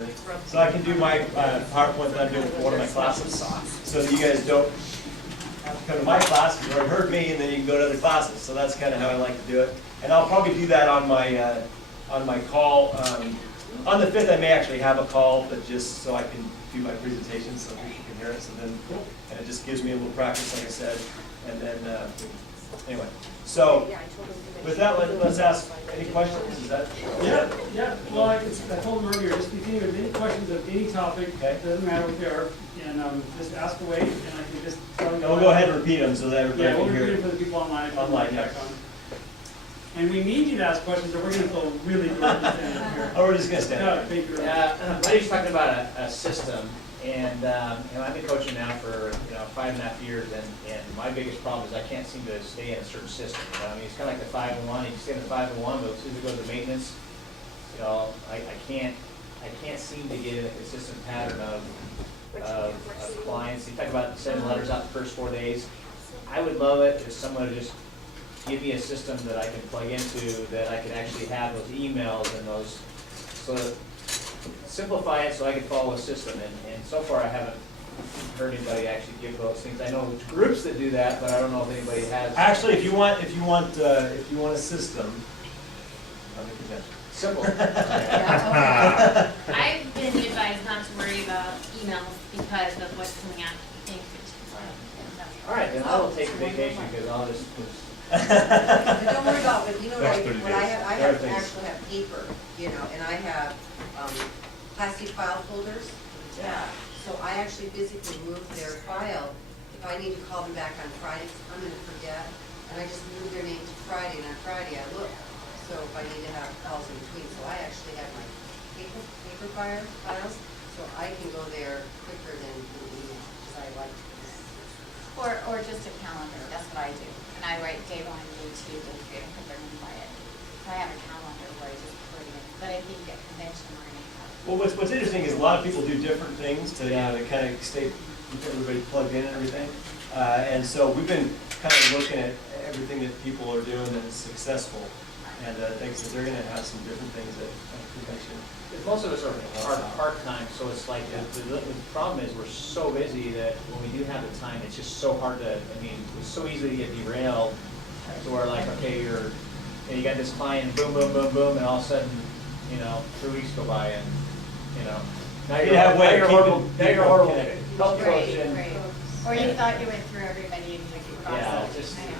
So I can do my PowerPoint that I'm doing for one of my classes, so that you guys don't have to come to my class, you've already heard me, and then you can go to other classes. So that's kind of how I like to do it. And I'll probably do that on my call. On the 5th, I may actually have a call, but just so I can do my presentation so people can hear it. So then, and it just gives me a little practice, like I said. And then, anyway. So with that, let's ask any questions. Is that? Yeah. Well, I told them earlier, just continue with any questions of any topic. Okay. Doesn't matter what they are, and just ask away, and I can just tell you. And we'll go ahead and repeat them so that everybody Yeah, we'll can hear repeat it. it for the people online. Online, yeah. And we need you to ask questions, or we're going to feel really good standing here. Oh, we're just gonna stand. No, thank you. Buddy's talking about a system, and I've been coaching now for 5.5 years, and my biggest problem is I can't seem to stay in a certain system. I mean, it's kind of like the 5 and 1. You can stay in the 5 and 1, but as soon as it goes to maintenance, I can't seem to get in a consistent pattern of clients. You talk about sending letters out the first 4 days. I would love it if someone would just give me a system that I can plug into, that I can actually have those emails and those, so simplify it so I can follow a system. And so far I haven't heard anybody actually give those things. I know there's groups that do that, but I don't know if anybody has. Actually, if you want a system, I'll make it better. Simple. I've been advised not to worry about emails because of what's coming out. All right, then I will take a vacation because I'll just. But don't worry about it, you know That's what pretty I good. have There are actually have paper, and I have plastic file folders. Yeah. So I actually physically move their file, if I need to call them back on Friday, 'cause I'm gonna forget, and I just move their name to Friday, and on Friday I look. So if I need to have calls in between, so I actually have my paper files, so I can go there quicker than email, because I like this. Or just a calendar, that's what I do. And I write day 1, day 2, day 3, and put their name by it. I have a calendar where I just put it in, but I think at convention learning. Well, what's interesting is a lot of people do different things to to kind of stay keep everybody plugged in and everything. And so we've been kind of looking at everything that people are doing that is successful, and I think that they're going to have some different things at convention. Most of us are part-time, so it's like the problem is we're so busy that when we do have the time, it's just so hard to. I mean, it's so easy to get derailed. To where like, okay, you got this client, boom, boom, boom, boom, and all of a sudden, 3 weeks go by, and now you're horrible. Now you're horrible health coach, and Right. Or you thought you went through everybody and you yeah, processed. just. I know.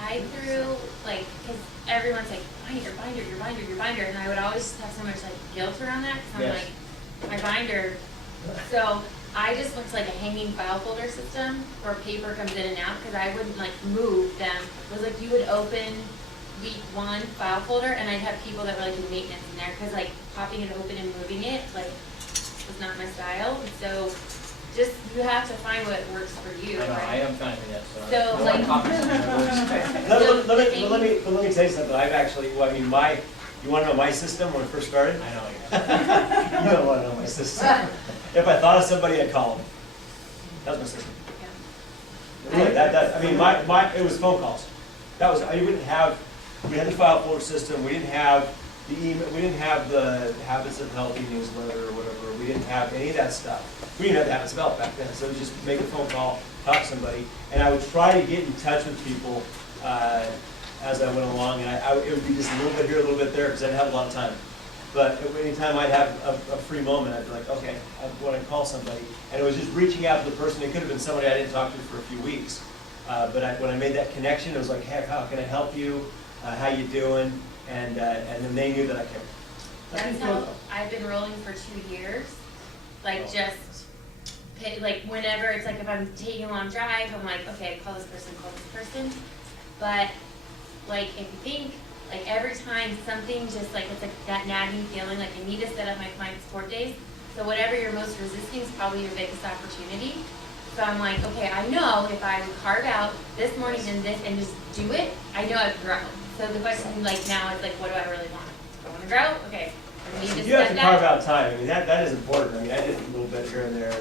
I threw, because everyone's like, your binder, and I would always just have so much guilt around that, because I'm Yes. like, my binder. So I just went to a hanging file folder system where paper comes in and out, because I wouldn't move them. It was you would open week 1 file folder, and I'd have people that were in maintenance in there, because popping it open and moving it was not my style. And so just you have to find what works for you. I know, right? I am kind of that, so. So, I want copies of my notes. Let me tell you something. I've actually, you want to know my system when I first started? I know. You don't want to know my system. If I thought of somebody, I'd call them. That was my system. Really, it was phone calls. We had the file folder system, we didn't have the email, we didn't have the Habits of Healthy newsletter or whatever, we didn't have any of that stuff. We didn't have the Habits of Health back then, so it was just make a phone call, talk to somebody, and I would try to get in touch with people as I went along, and it would be just a little bit here, a little bit there, because I didn't have a lot of time. But anytime I'd have a free moment, I'd be like, okay, I want to call somebody. And it was just reaching out to the person. It could have been somebody I didn't talk to for a few weeks. But when I made that connection, it was like, hey, how can I help you? How you doing? And then they knew that I cared. That's how I've been rolling for 2 years. Whenever it's if I'm taking a long drive, I'm like, okay, call this person. But if you think, every time something just it's that nagging feeling, I need to set up my client support days. So whatever you're most resisting is probably your biggest opportunity. So I'm like, okay, I know if I would carve out this morning and this and just do it, I know I'd grow. So the question now is what do I really want? Do I want to grow? Okay. I need to You have set to that. carve out time. that is important. I did a little bit here and there,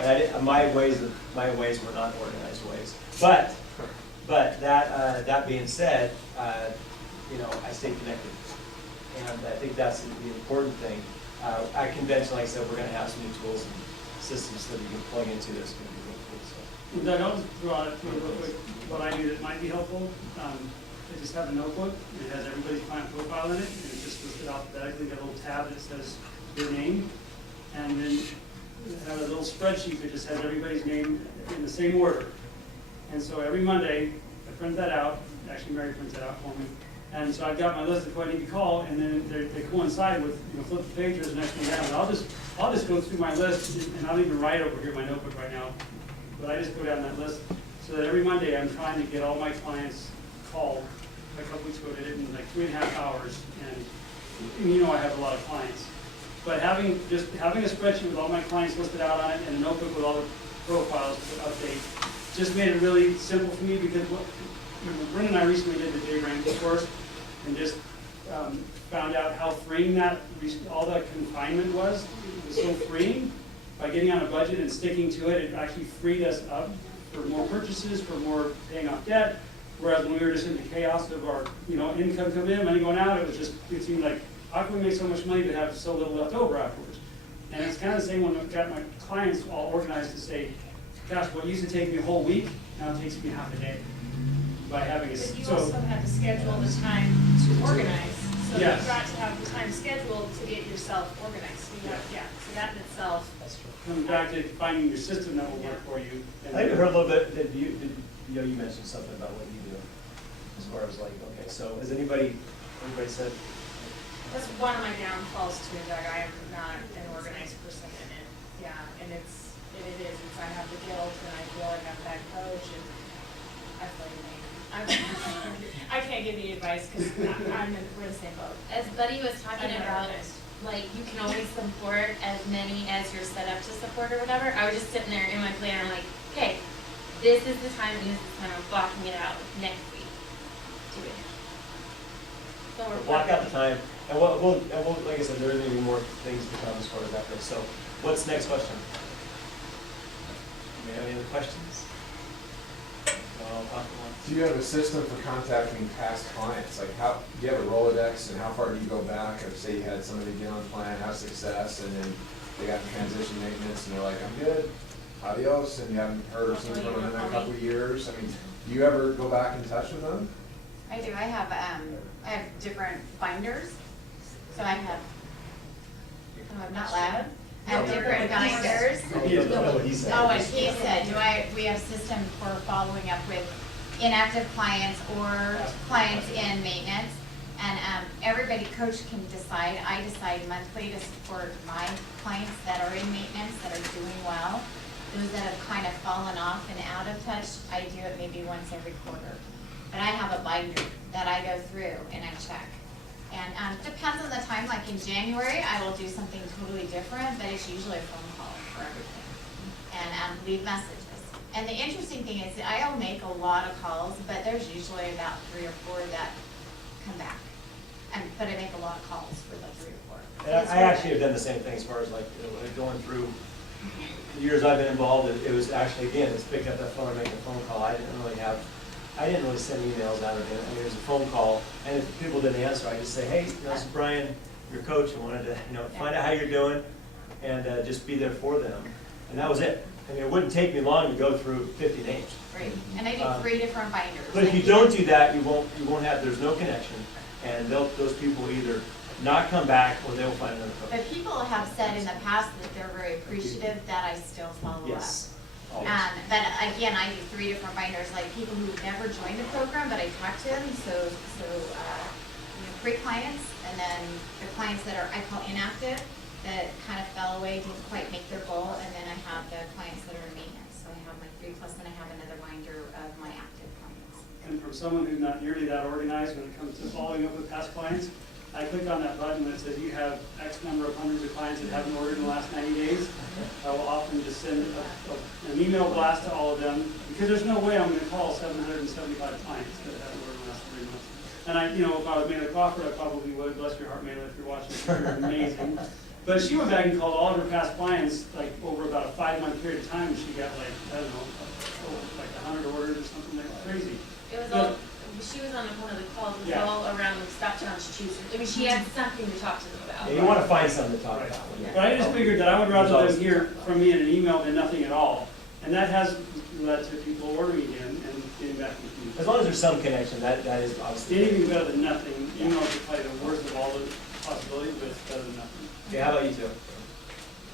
and my ways were not organized ways. But that being said, I stay connected, and I think that's the important thing. at convention, like I said, we're gonna have some new tools and systems that you can plug into that's gonna be real cool, so. And Doug, I'll just throw out real quick what I do that might be helpful. I just have a notebook, and it has everybody's client profile in it, and it's just listed alphabetically, got a little tab that says your name, and then I have a little spreadsheet that just has everybody's name in the same order. And so every Monday, I print that out, actually Mary prints that out for me, and so I've got my list of who I need to call, and then they coincide with, flip the page, there's the next one down, and I'll just go through my list, and I'll even write over here in my notebook right now, but I just go down that list, so that every Monday I'm trying to get all my clients called. A couple weeks ago, I did it in like 3.5 hours, and you know I have a lot of clients. But having a spreadsheet with all my clients listed out on it, and a notebook with all the profiles to update, just made it really simple for me, because Brenda and I recently did the J-Rank course, and just found out how freeing all that confinement was. It was so freeing. By getting on a budget and sticking to it, it actually freed us up for more purchases, for more paying off debt. Whereas when we were just in the chaos of our, income coming in, money going out, it seemed like, how can we make so much money but have so little left over afterwards? And it's kind of the same when I've got my clients all organized to say, gosh, what used to take me a whole week, now it takes me half a day. By having a, But you so, also have to schedule the time to organize. So Yes. you've got to have the time scheduled to get yourself organized. So you have, so that in itself. That's true. coming back to finding your system that will work for you. I think I heard a little bit, you mentioned something about what you do, as far as like, okay, so has anybody said, That's one of my downfalls too, Doug. I am not an organized person in it. Yeah, and it is. It's I have the guilt and I feel like I'm a bad coach and I feel like I can't give you advice because we're in the same boat. As Buddy was talking I'm not about, organized. like, you can always support as many as you're set up to support or whatever, I was just sitting there in my planner, I'm like, okay, this is the time and this is the time, I'm blocking it out next week. Do it. So we're block out the time, and we'll, like I said, there are gonna be more things to come as far as that goes, so, what's the next question? Any other questions? No, I'll talk more. Do you have a system for contacting past clients? Like how, do you have a Rolodex and how far do you go back? If say you had somebody get on plan, have success, and then they got transition maintenance and they're like, I'm good, adios, and you haven't heard or seen from them in a couple of years. I mean, do you ever go back in touch with them? I do, I have different binders, so I have, I'm not loud. I have different binders. He doesn't know what he said. Oh, what he said, we have system for following up with inactive clients or clients in maintenance. And everybody, coach can decide, I decide monthly to support my clients that are in maintenance, that are doing well. Those that have kind of fallen off and out of touch, I do it maybe once every quarter. But I have a binder that I go through and I check. And depends on the time, like in January, I will do something totally different, but it's usually a phone call for everything. And leave messages. And the interesting thing is that I'll make a lot of calls, but there's usually about 3 or 4 that come back. But I make a lot of calls for the 3 or 4. And I actually have done the same thing as far as like, going through the years I've been involved, it was actually, again, it's picking up that phone and making a phone call. I didn't really send emails out of it. I mean, it was a phone call, and if people didn't answer, I just say, hey, this is Brian, your coach. I wanted to, find out how you're doing, and just be there for them. And that was it. I mean, it wouldn't take me long to go through 50 names. Right, and I do 3 different binders. But if you don't do that, you won't have. There's no connection, and those people will either not come back or they'll find another coach. But people have said in the past that they're very appreciative that I still follow up. Yes. Always. But again, I do 3 different binders, like people who never joined the program, but I talk to them, so pre-clients, and then the clients that are, I call inactive, that kind of fell away, didn't quite make their goal, and then I have the clients that are in maintenance. So I have my 3+, then I have another binder of my active clients. And from someone who's not nearly that organized when it comes to following up with past clients, I click on that button that says you have X number of hundreds of clients that haven't ordered in the last 90 days. I will often just send an email blast to all of them, because there's no way I'm going to call 775 clients that haven't ordered in the last 3 months. And if I was Mayla Crawford, I probably would. Bless your heart, Mayla, if you're watching. You're amazing. But she went back and called all of her past clients, like over about a 5-month period of time, and she got like, I don't know, like 100 orders or something like crazy. It was But she was on one of the calls, it was Yeah. all around like stop, challenge, choose. I mean, she had something to talk to them about. Yeah, you wanna find something to talk about. when you- But I just figured that I would rather them hear from me in an email than nothing at all. And that has led to people ordering again and getting back confused. As long as there's some connection, that is It's obviously. anything better than nothing. Email is probably the worst of all the possibilities, but it's better than nothing. Okay, how about you two?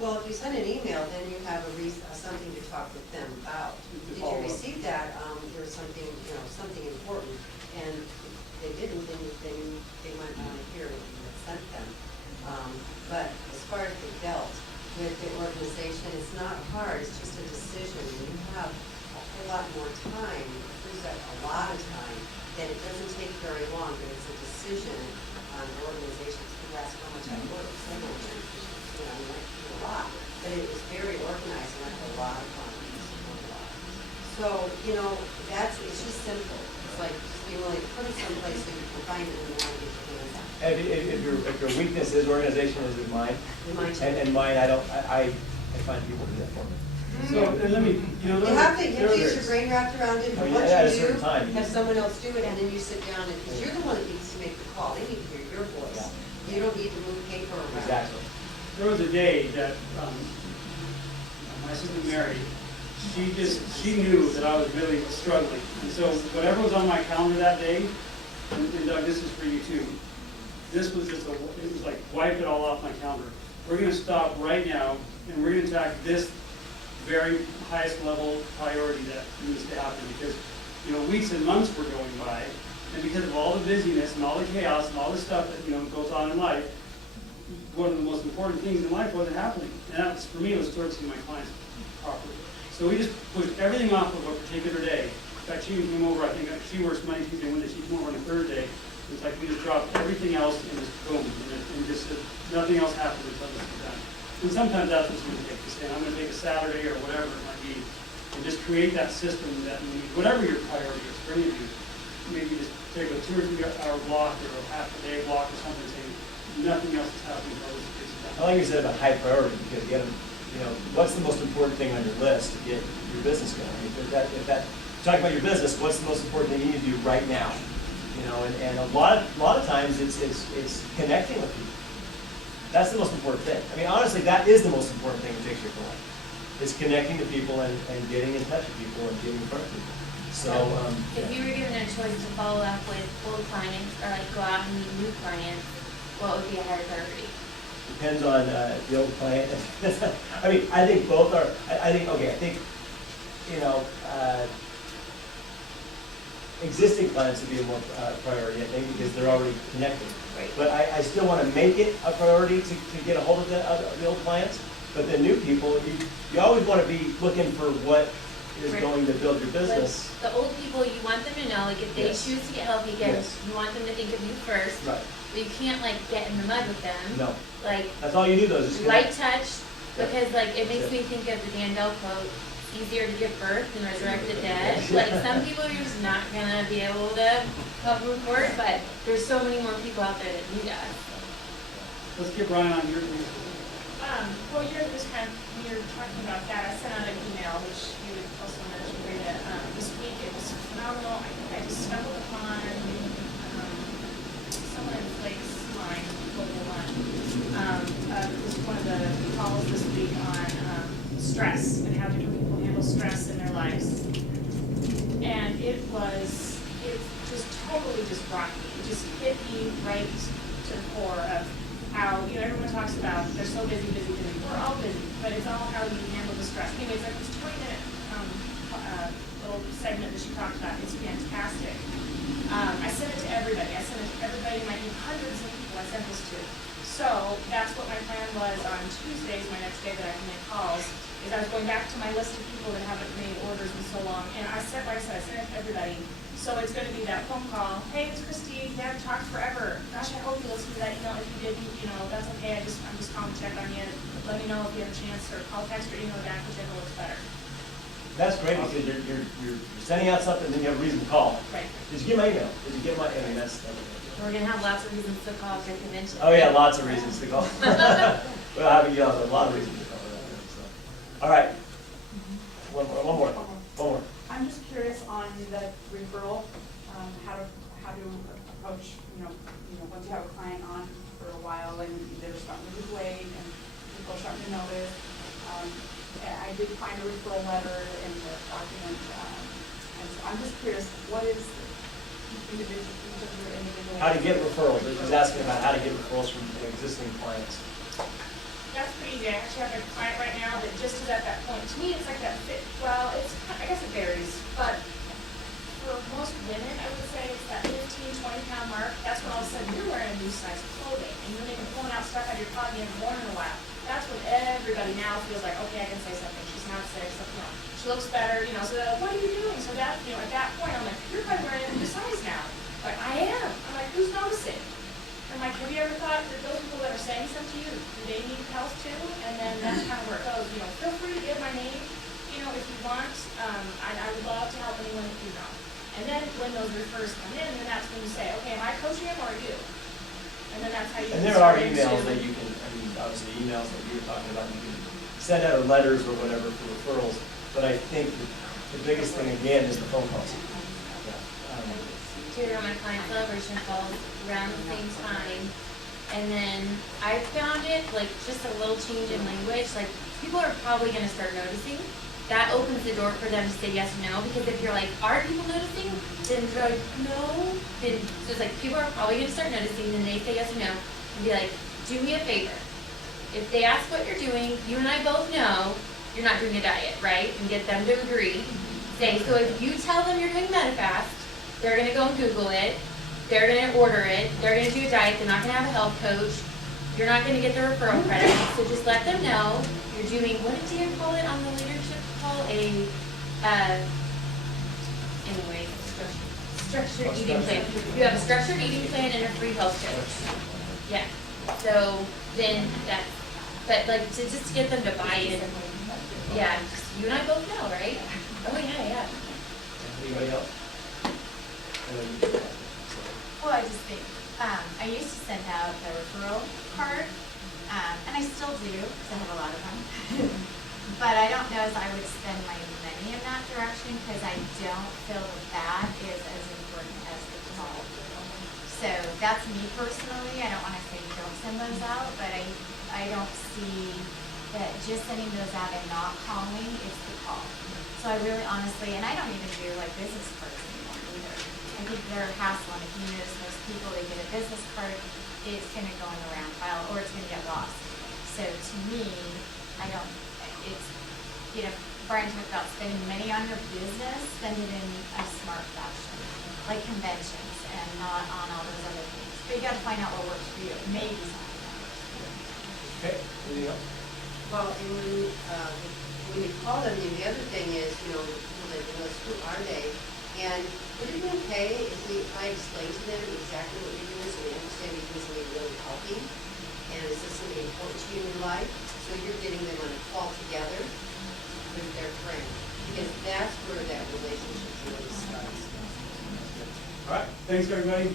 Well, if you send an email, then you have something to talk with them about. Did you receive that? There's something, something important, and if they didn't, then they might want to hear what you had sent them. But as far as the belt, with the organization, it's not hard, it's just a decision. You have a whole lot more time, it frees up a lot of time, that it doesn't take very long, but it's a decision on the organization. People ask how much I work, several years, I do a lot, but it was very organized, and I had a lot of fun. So, it's just simple. It's like, just be willing to put it someplace so you can find it when you want to get your hands on it. If your weakness is organization, as is mine, In my and mine, I find people do that for me. So, and let me, You have to get your brain wrapped around it, I and mean, what at a you certain do, time. have someone else do it, and then you sit down, and, because you're the one that needs to make the call, they need to hear your voice. You don't need to move paper around. Exactly. there was a day that, my sister Mary, she knew that I was really struggling. And so whatever was on my calendar that day, and Doug, this is for you too, this was just it was like wipe it all off my calendar. We're gonna stop right now, and we're gonna attack this very highest level priority that needs to happen, because, weeks and months were going by, and because of all the busyness and all the chaos and all the stuff that, goes on in life, one of the most important things in life wasn't happening. And that was, for me, it was servicing my clients properly. So we just pushed everything off of a particular day. In fact, she came over, I think she works Monday, Tuesday, Wednesday, she came over on the third day. It's like we just dropped everything else and just boom, and just nothing else happened until this was done. And sometimes that's what's going to take, to say, I'm going to take a Saturday or whatever it might be, and just create that system that, whatever your priority is for any of you, maybe just take a 2 or 3 hour block or a half a day block or something, saying nothing else is happening until this gets done. I like you said about high priority, because what's the most important thing on your list to get your business going? If talking about your business, what's the most important thing you need to do right now? And a lot of times it's connecting with people. That's the most important thing. I mean, honestly, that is the most important thing that takes your life. Is connecting to people and getting in touch with people and getting in front of people. So, If you were given a choice to follow up with old clients or like go out and meet new clients, what would be a higher priority? depends on the old client. I mean, I think both are, I think, existing clients would be a more priority, I think, because they're already connected. Right. But I still want to make it a priority to get a hold of the old clients. But the new people, you always want to be looking for what is Right. going to build your business. Like, the old people, you want them to know, like, if they Yes. choose to get healthy again, Yes. you want them to think of you first. Right. But you can't, like, get in the mud with them. No, Like, that's all you do though, is just light connect. touch, because, like, it makes Yeah. me think of the Dandel quote, easier to give birth than resurrect the dead. Like, some people are just not gonna be able to help move forward, but there's so many more people out there that need us. Let's get Brian on your, Well, you're just kind of, you're talking about that, I sent out an email, which you would also mention, Rita, this week, it was phenomenal, I just stumbled upon, someone in Blake's line, local one, was one of the calls this week on, stress, and how different people handle stress in their lives. And it just totally just rocked me, it just hit me right to the core of how, everyone talks about, they're so busy, we're all busy, but it's all how you handle the stress. Anyways, like this 20-minute, little segment that she talked about, it's fantastic. I sent it to everybody, my hundreds of people I sent this to. So, that's what my plan was on Tuesdays, my next day that I can make calls, is I was going back to my list of people that haven't made orders in so long, and I sent it to everybody. So it's gonna be that phone call, hey, it's Christine, we haven't talked forever, gosh, I hope you listened to that email, if you didn't, that's okay, I'm just calling to check on you, let me know if you have a chance, or call, text, or email back, whichever looks better. That's great, because you're sending out something, and then you have a reason to call. Right. Did you get my email? Did you get my, I mean, that's. We're gonna have lots of reasons to call for convention. Oh yeah, lots of reasons to call. Well, having you on, a lot of reasons to call. So. All right. One more. I'm just curious on the referral how to approach, once you have a client on for a while and they're starting to lose weight and people are starting to notice. I did find a referral letter in the document, and so I'm just curious, what is individual? How to get referrals, he's asking about how to get referrals from existing clients. That's pretty easy. I actually have a client right now that just is at that point. To me, it's like that fit, well, I guess it varies, but for most women, I would say it's that 15, 20-pound mark. That's when all of a sudden you're wearing a new size of clothing and you're making pulling out stuff out of your pocket you haven't worn in a while. That's when everybody now feels like, okay, I can say something. She's not sick, something else. She looks better, so what are you doing? So that, at that point, I'm like, you're probably wearing a new size now. Like, I am. I'm like, who's noticing? I'm like, have you ever thought that those people that are saying something to you, do they need help too? And then that's kind of where it goes, feel free to give my name, if you want. I would love to help anyone that you know. And then when those refers come in, then that's when you say, okay, am I coaching him or are you? And then that's how you. And there are emails that you can, obviously emails that you were talking about, you can send out or letters or whatever for referrals, but I think the biggest thing again is the phone calls. Two of my client celebration calls around the same time. And then I found it, like, just a little change in language, like, people are probably gonna start noticing. That opens the door for them to say yes or no, because if you're like, are people noticing? Then they're like, no. Then, so it's like, people are probably gonna start noticing, then they say yes or no, and be like, do me a favor. If they ask what you're doing, you and I both know you're not doing a diet, right? And get them to agree. Say, so if you tell them you're doing MetaFast, they're gonna go and Google it, they're gonna order it, they're gonna do a diet, they're not gonna have a health coach, you're not gonna get the referral credit, so just let them know you're doing, what did Dan call it on the leadership call? Structured eating plan. You have a structured eating plan and a free health coach. Yeah, so then that, but like, just to get them to buy in, yeah, you and I both know, right? Oh, yeah. Anybody else? Well, I just think, I used to send out the referral card, and I still do, because I have a lot of them. But I don't know if I would spend my money in that direction, because I don't feel that is as important as the call. So that's me personally. I don't want to say don't send those out, but I don't see that just sending those out and not calling is the call. So I really honestly, and I don't even do like business cards anymore either. I think they're a hassle, and if you notice most people, they get a business card, it's gonna go in the round file, or it's gonna get lost. So to me, Brian talked about spending money on your business, spend it in a smart fashion, like conventions, and not on all those other things. But you gotta find out what works for you, maybe something else. Okay, anything else? Well, and when you call them, the other thing is, people that who are they? And would it be okay if I explain to them exactly what you're doing, so they understand you're doing something really healthy? And is this something important to you in your life? So you're getting them on a call together with their friend, because that's where that relationship really starts. All right, thanks everybody.